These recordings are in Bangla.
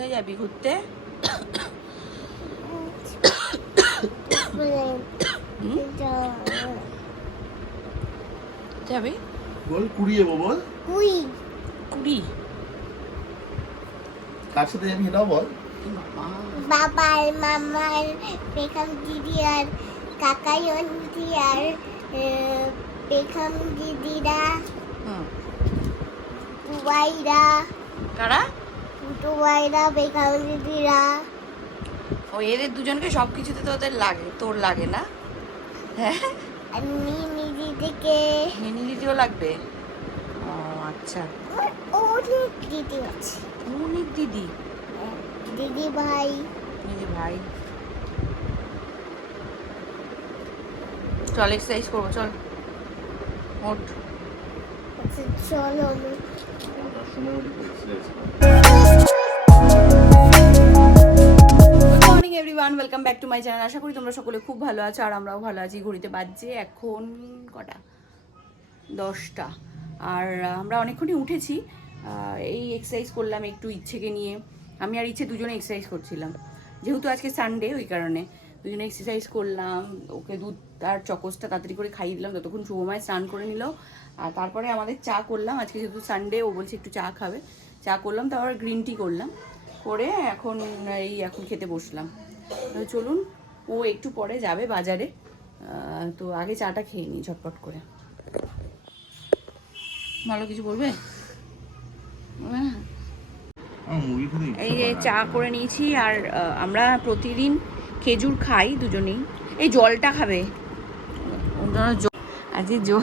কোথায় যাবি ঘুরতে? যাবি? বল কুড়ি যাব বল। কুই কুড়ি? কার সাথে যাবি এটাও বল। বাবা। পেখাম দিদি আর কাকাই অন্তি আর পেখাম দিদিরা হুম। টুবাইরা কারা টুবাইরা পেখাম দিদিরা। ও এদের দুজনকে সব কিছুতে তো ওদের লাগে তোর লাগে না? হ্যাঁ? মিমি দিদিকে। মিনি দিদিও লাগবে? ও আচ্ছা। অনেক দিদি আছে। অনেক দিদি? দিদি ভাই। যে ভাই। চল এক্সারসাইজ করব চল। ওঠ। আচ্ছা চলো everyone welcome back to my channel আশা করি তোমরা সকলে খুব ভালো আছো আর আমরাও ভালো আছি। ঘড়িতে বাজছে এখন কটা? দশটা। আর আমরা অনেকক্ষণই উঠেছি। এই এক্সারসাইজ করলাম একটু ইচ্ছেকে নিয়ে। আমি আর ইচ্ছে দুজনে এক্সারসাইজ করছিলাম। যেহেতু আজকে সানডে ওই কারণে দুজনে এক্সারসাইজ করলাম। ওকে দুধ আর চকসটা তাড়াতাড়ি করে খাইয়ে দিলাম। ততক্ষণ শুভমায় স্নান করে নিল আর তারপরে আমাদের চা করলাম। আজকে যেহেতু সানডে ও বলছে একটু চা খাবে। চা করলাম তারপর গ্রিন টি করলাম। করে এখন এই এখন খেতে বসলাম। তো চলুন ও একটু পরে যাবে বাজারে। আহ, তো আগে চাটা খেয়ে নিই ঝটপট করে। ভালো কিছু বলবে? হ্যাঁ এই যে চা করে নিয়েছি আর আহ, আমরা প্রতিদিন খেজুর খাই দুজনেই। এই জলটা খাবে। আজকে জ-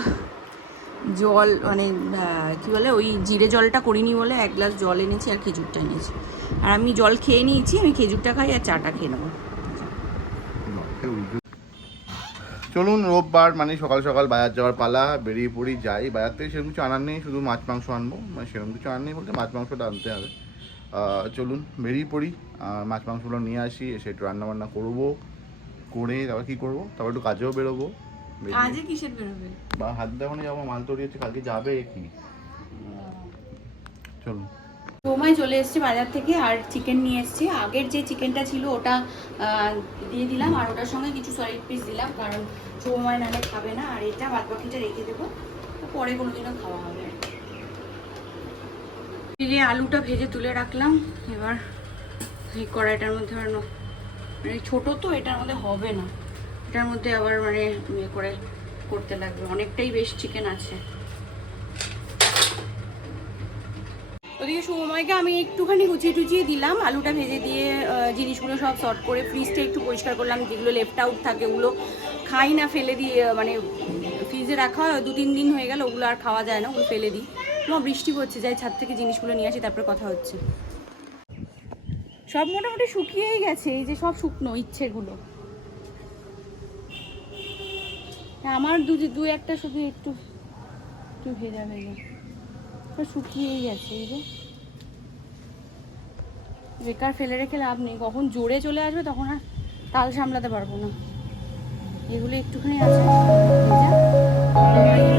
জল মানে কি বলে, ওই জিরে জলটা করিনি বলে এক গ্লাস জল এনেছি আর খেজুরটা এনেছি। আর আমি জল খেয়ে নিয়েছি, আমি খেজুরটা খাই আর চাটা খেয়ে নেব। চলুন রোববার মানে সকাল সকাল বাজার যাওয়ার পালা, বেরিয়ে পড়ি, যাই। বাজার থেকে সেরকম কিছু আনার নেই, শুধু মাছ মাংস আনব। মানে সেরকম কিছু আনার নেই বলতে, মাছ মাংসটা আনতে হবে। চলুন বেরিয়ে পড়ি মাছ মাংসগুলো নিয়ে আসি, এসে একটু রান্না বান্না করব, করে তারপর কী করব? তারপর একটু কাজেও বেরোবো। কাজে কিসের বেরোবে? বা হাত দেওয়ানে যাব মাল তৈরি হচ্ছে কালকে যাবে কি চলুন। বৌমাই চলে এসেছে বাজার থেকে আর চিকেন নিয়ে এসেছে। আগের যে চিকেনটা ছিল ওটা দিয়ে দিলাম আর ওটার সঙ্গে কিছু সলিড পিস দিলাম কারণ বৌমায় নাহলে খাবে না আর এটা বাদ বাকিটা রেখে দেবো। পরে কোনোদিনও খাওয়া হবে। আর কি। আলুটা ভেজে তুলে রাখলাম এবার এই কড়াইটার মধ্যে মানে ছোটো তো এটার মধ্যে হবে না। এটার মধ্যে আবার মানে ইয়ে করে করতে লাগবে। অনেকটাই বেশ চিকেন আছে। ওদিকে সময়কে আমি একটুখানি গুছিয়ে টুচিয়ে দিলাম। আলুটা ভেজে দিয়ে জিনিসগুলো সব সর্ট করে ফ্রিজটা একটু পরিষ্কার করলাম। যেগুলো লেফট আউট থাকে ওগুলো খাই না, ফেলে দিয়ে মানে ফ্রিজে রাখা হয়। দু তিন দিন হয়ে গেল, ওগুলো আর খাওয়া যায় না, ওগুলো ফেলে দিই। তোমার বৃষ্টি পড়ছে যাই ছাদ থেকে জিনিসগুলো নিয়ে আসি, তারপরে কথা হচ্ছে। সব মোটামুটি শুকিয়েই গেছে, এই যে সব শুকনো ইচ্ছেগুলো। আমার দু দু একটা শুধু একটু একটু ভেজা ভেজা। শুকিয়েই গেছে, এই যে। বেকার ফেলে রেখে লাভ নেই। কখন জোরে চলে আসবে তখন আর তাল সামলাতে পারব না। এগুলো একটুখানি আছে।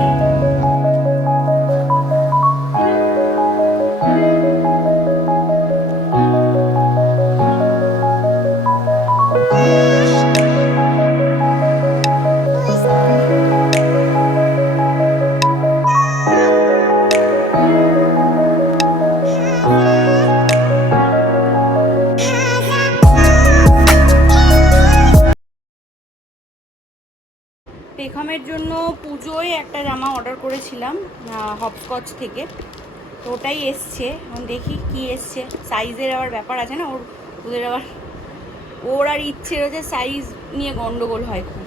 টেকহামের জন্য পুজোয় একটা জামা অর্ডার করেছিলাম হপস্কচ থেকে। তো ওটাই এসছে। এখন দেখি কি এসছে। সাইজের আবার ব্যাপার আছে না, ওর ওদের আবার ওর আর ইচ্ছে রয়েছে সাইজ নিয়ে গন্ডগোল হয় খুব।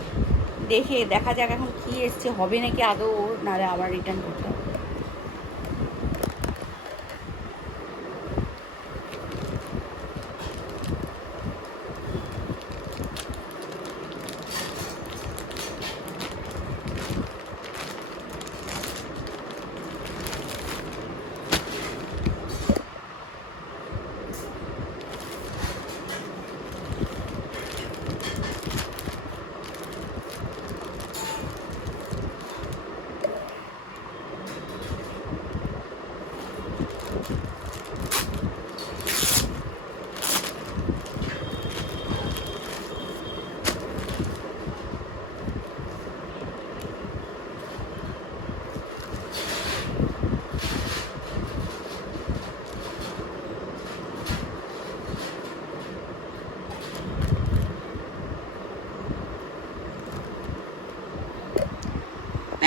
দেখে দেখা যাক এখন কি এসছে। হবে নাকি আদৌ? ওর নাহলে আবার রিটার্ন করতে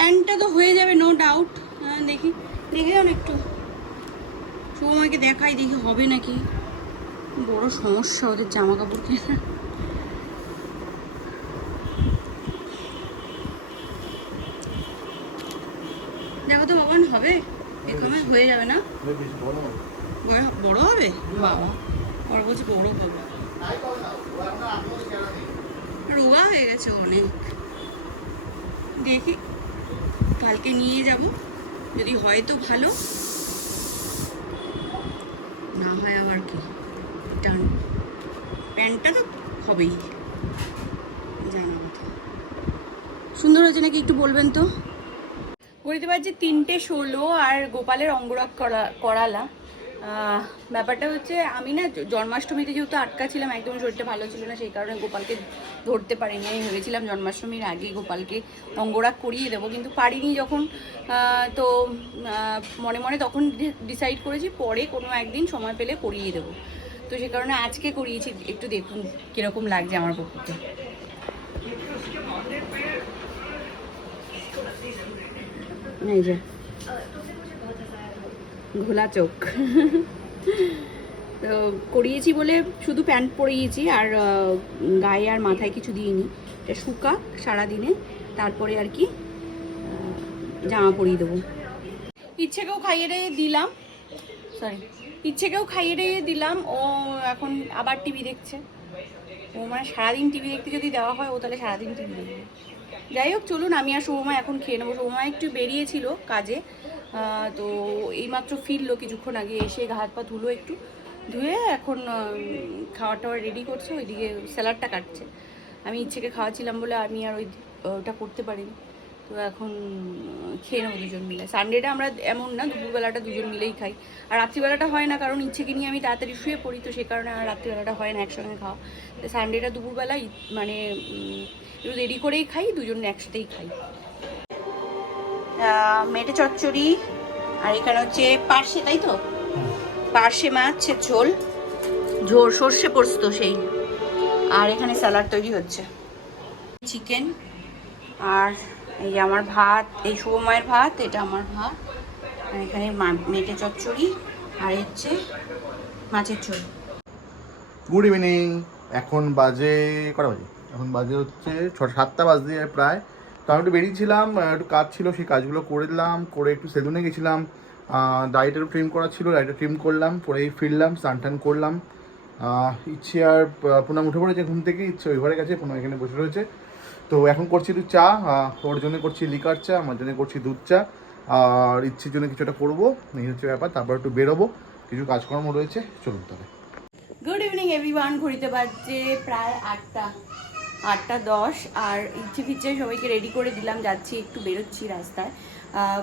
এটা তো হয়ে যাবে নো ডাউট দেখি, দেখে যাও না একটু। শুভমাকে দেখাই, দেখি হবে নাকি। বড় সমস্যা ওদের জামা কাপড় কেনা দেখো তো ভগবান, হবে? এখানে হয়ে যাবে না? বড়- হবে? বাবা। বড় বলছে বড় হবে। রোগা হয়ে গেছে অনেক। দেখি। কালকে নিয়ে যাব। যদি হয় তো ভালো। না হয় আবার কি? টান প্যান্টটা তো হবেই। জানা কথা। সুন্দর হয়েছে নাকি একটু বলবেন তো? ঘুরিতে পারছি তিনটে ষোলো আর গোপালের অঙ্গরাগ করা করালাম আহ, ব্যাপারটা হচ্ছে, আমি না জন্মাষ্টমীতে যেহেতু আটকা ছিলাম একদম শরীরটা ভালো ছিল না, সেই কারণে গোপালকে ধরতে পারিনি। আমি ভেবেছিলাম জন্মাষ্টমীর আগে গোপালকে অঙ্গরাগ করিয়ে দেবো, কিন্তু পারিনি যখন। তো মনে মনে তখন ডিসাইড করেছি, পরে কোনো একদিন সময় পেলে করিয়ে দেবো। তো সে কারণে আজকে করিয়েছি, একটু দেখুন কীরকম লাগছে আমার পক্ষে এই যে। ঘোলা চোখ। তো করিয়েছি বলে শুধু প্যান্ট পরিয়েছি আর গায়ে আর মাথায় কিছু দিইনি। এটা শুকাক সারাদিনে, তারপরে আর কি জামা পরিয়ে দেবো। ইচ্ছেকেও খাইয়ে দিয়ে দিলাম। সরি ইচ্ছেকেও খাইয়ে দিয়ে দিলাম। ও এখন আবার টিভি দেখছে। ও মানে সারাদিন টিভি দেখতে যদি দেওয়া হয়, ও তাহলে সারাদিন টিভি দেখবে। যাই হোক, চলুন, আমি আর সৌমা এখন খেয়ে নেব। সৌমা একটু বেরিয়েছিল কাজে। তো এইমাত্র ফিরলো কিছুক্ষণ আগে এসে হাত পা ধুলো একটু ধুয়ে এখন উম, খাওয়ার টাওয়ার রেডি করছে ওইদিকে স্যালাডটা কাটছে। আমি ইচ্ছেকে খাওয়াচ্ছিলাম বলে আমি আর ওই ওটা করতে পারিনি। তো এখন খেয়ে নেব দুজন মিলে। সানডেটা আমরা এমন না দুপুরবেলাটা দুজন মিলেই খাই। আর রাত্রিবেলাটা হয় না কারণ ইচ্ছেকে নিয়ে আমি তাড়াতাড়ি শুয়ে পড়ি তো সে কারণে আর রাত্রিবেলাটা হয় না একসঙ্গে খাওয়া। তো সানডেটা দুপুরবেলা মানে একটু দেরি করেই খাই দুজন একসাথেই খাই। মেটে চচ্চড়ি, আর এখানে হচ্ছে পার্শে, তাই তো? পার্শে মাছের ঝোল। ঝোল, সর্ষে পোস্ত সেই। আর এখানে স্যালাড তৈরি হচ্ছে। চিকেন, আর এই যে আমার ভাত, এই শুভময়ের ভাত, এটা আমার ভাত। আর এখানে মেটে চচ্চড়ি, আর হচ্ছে মাছের ঝোল। গুড ইভিনিং এখন বাজে, কটা বাজে? এখন বাজে হচ্ছে ছ, সাতটা বাজে প্রায়। তো আমি একটু বেরিয়েছিলাম একটু কাজ ছিল, সেই কাজগুলো করে দিলাম, করে একটু সেলুনে গেছিলাম। ডাইটেরও ট্রিম করা ছিল ডাইটে ট্রিম করলাম পরেই ফিরলাম, স্নান টান করলাম। ইচ্ছে আর পুনাম উঠে পড়েছে ঘুম থেকে, ইচ্ছে ওই গেছে, পুনম এখানে বসে রয়েছে। তো এখন করছি একটু চা ওর জন্য করছি লিকার চা, আমার জন্য করছি দুধ চা, আর ইচ্ছের জন্য কিছু একটা করব, এই হচ্ছে ব্যাপার, তারপর একটু বেরোবো, কিছু কাজকর্ম রয়েছে, চলুন তবে গুড ইভিনিং এভরিওয়ান ঘড়িতে বাজছে প্রায় আটটা। আটটা দশ আর ইচ্ছে ফিচ্ছে সবাইকে রেডি করে দিলাম যাচ্ছি একটু বেরোচ্ছি রাস্তায়।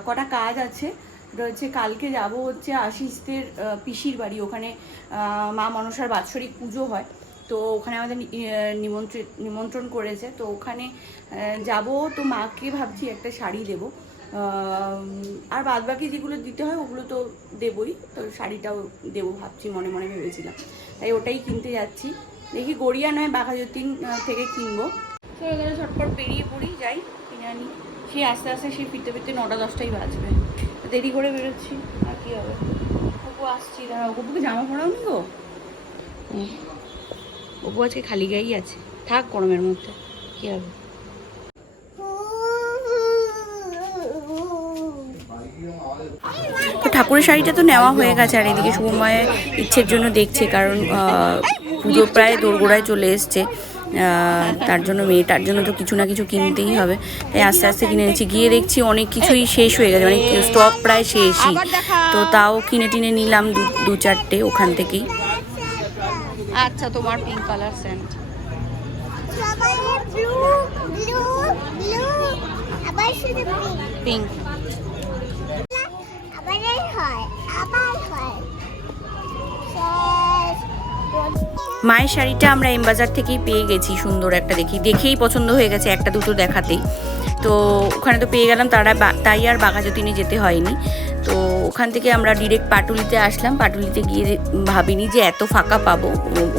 কটা কাজ আছে? হচ্ছে কালকে যাব হচ্ছে আশিসদের পিসির বাড়ি। ওখানে মা মনসার বাৎসরিক পুজো হয়। তো ওখানে আমাদের নি- আহ, নিমন্ত্রিত নিমন্ত্রণ করেছে। তো ওখানে যাব। তো মাকে ভাবছি একটা শাড়ি দেবো। আর বাদ বাকি যেগুলো দিতে হয় ওগুলো তো দেবই। তো শাড়িটাও দেবো ভাবছি মনে মনে ভেবেছিলাম। তাই ওটাই কিনতে যাচ্ছি। দেখি গড়িয়া নয় বাঘাযতীন থেকে কিনবো। তো এখানে ঝটপট বেরিয়ে পড়ি যাই কিনে আনি সে আস্তে আস্তে সে ফিরতে ফিরতে নটা দশটাই বাজবে। দেরি করে বেরোচ্ছি আর কি হবে? গপু আসছি দাঁড়াও। গপুকে জামা পরাও নি গো। গপু আজকে খালি গায়েই আছে। থাক গরমের মধ্যে কি হবে? তো ঠাকুরের শাড়িটা তো নেওয়া হয়ে গেছে আর এদিকে শুভময় ইচ্ছের জন্য দেখছে কারণ আহ, পুজো প্রায় দোরগোড়ায় চলে এসছে। তার জন্য মেয়েটার জন্য তো কিছু না কিছু কিনতেই হবে। তাই আস্তে আস্তে কিনে নিচ্ছি গিয়ে দেখছি অনেক কিছুই শেষ হয়ে গেছে। মানে স্টক প্রায় শেষই। তো তাও কিনে টিনে নিলাম দু দু চারটে ওখান থেকেই। আচ্ছা তোমার পিঙ্ক কালার সেন্ট সবাই ব্লু ব্লু ব্লু আবার শুধু pink। পিঙ্ক মায়ের শাড়িটা আমরা এমবাজার থেকেই পেয়ে গেছি সুন্দর একটা দেখি। দেখেই পছন্দ হয়ে গেছে একটা দুটো দেখাতেই। তো ওখানে তো পেয়ে গেলাম তারা তাই আর বাঘাযতীনে যেতে হয়নি। তো ওখান থেকে আমরা ডিরেক্ট পাটুলিতে আসলাম। পাটুলিতে গিয়ে ভাবিনি যে এত ফাঁকা পাবো।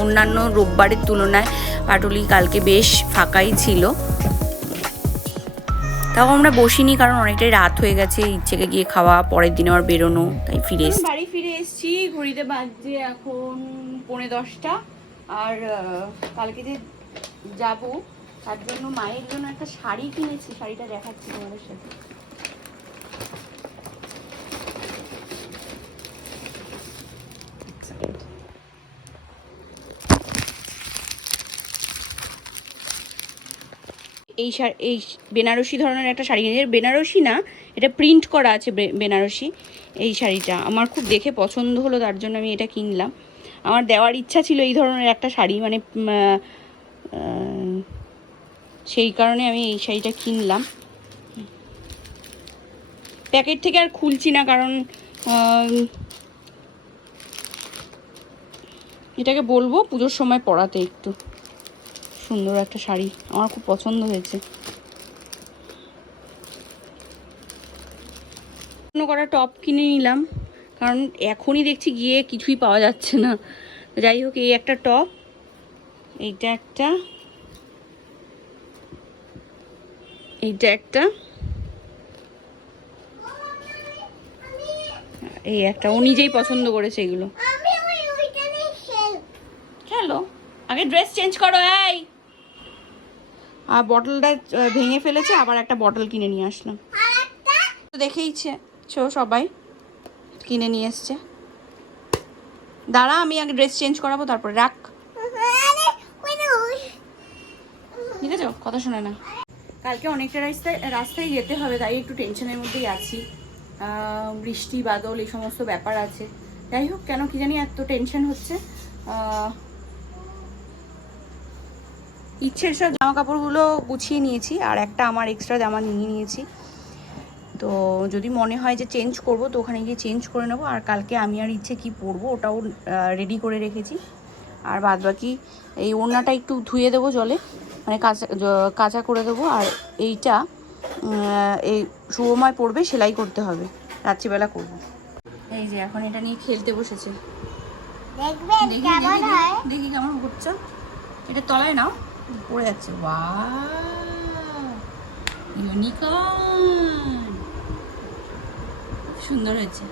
অন্যান্য রোববারের তুলনায় পাটুলি কালকে বেশ ফাঁকাই ছিল। তাও আমরা বসিনি কারণ অনেকটাই রাত হয়ে গেছে ইচ্ছেকে গিয়ে খাওয়া পরের দিন আবার বেরোনো তাই ফিরে এসেছি। বাড়ি ফিরে এসেছি ঘড়িতে বাজছে এখন পৌনে দশটা। আর কালকে যে যাব, তার জন্য মায়ের জন্য একটা শাড়ি কিনেছি। শাড়িটা দেখাচ্ছি তোমাদের সাথে। এই এই বেনারসি ধরনের একটা শাড়ি কিনেছি। বেনারসি না, এটা প্রিন্ট করা আছে বেনারসি। এই শাড়িটা। আমার খুব দেখে পছন্দ হলো, তার জন্য আমি এটা কিনলাম। আমার দেওয়ার ইচ্ছা ছিল এই ধরনের একটা শাড়ি মানে সেই কারণে আমি এই শাড়িটা কিনলাম। প্যাকেট থেকে আর খুলছি না কারণ এটাকে বলব পুজোর সময় পরাতে একটু। সুন্দর একটা শাড়ি, আমার খুব পছন্দ হয়েছে। অন্য কটা টপ কিনে নিলাম। কারণ এখনই দেখছি গিয়ে কিছুই পাওয়া যাচ্ছে না। যাই হোক, এই একটা টপ, এইটা একটা এইটা একটা, এই একটা। ও নিজেই পছন্দ করেছে এগুলো। খেলো আগে ড্রেস চেঞ্জ করো, এই! আর বটলটা ভেঙে ফেলেছে, আবার একটা বটল কিনে নিয়ে আসলাম। দেখেইছে সবাই। কিনে নিয়ে এসছে। দাঁড়া, আমি আগে ড্রেস চেঞ্জ করাবো, তারপরে রাখ। ঠিক আছে, কথা শোনে না। কালকে অনেকটা রাস্তায় রাস্তায় যেতে হবে, তাই একটু টেনশনের মধ্যেই আছি। বৃষ্টি, বাদল, এই সমস্ত ব্যাপার আছে। যাই হোক, কেন কি জানি এত টেনশন হচ্ছে। ইচ্ছের সব জামা কাপড়গুলো গুছিয়ে নিয়েছি, আর একটা আমার এক্সট্রা জামা নিয়ে নিয়েছি। তো যদি মনে হয় যে চেঞ্জ করব তো ওখানে গিয়ে চেঞ্জ করে নেব। আর কালকে আমি আর ইচ্ছে কি পরবো ওটাও রেডি করে রেখেছি। আর বাদ বাকি এই ওড়নাটা একটু ধুয়ে দেবো জলে মানে কাঁচা কাঁচা করে দেবো। আর এইটা এই শুভময় পড়বে সেলাই করতে হবে। রাত্রিবেলা করব। এই যে এখন এটা নিয়ে খেলতে বসেছে। দেখি কেমন দেখি করছ। এটা তলায় নাও পড়ে যাচ্ছে। বা ইউনিকর্ন। সুন্দর হয়েছে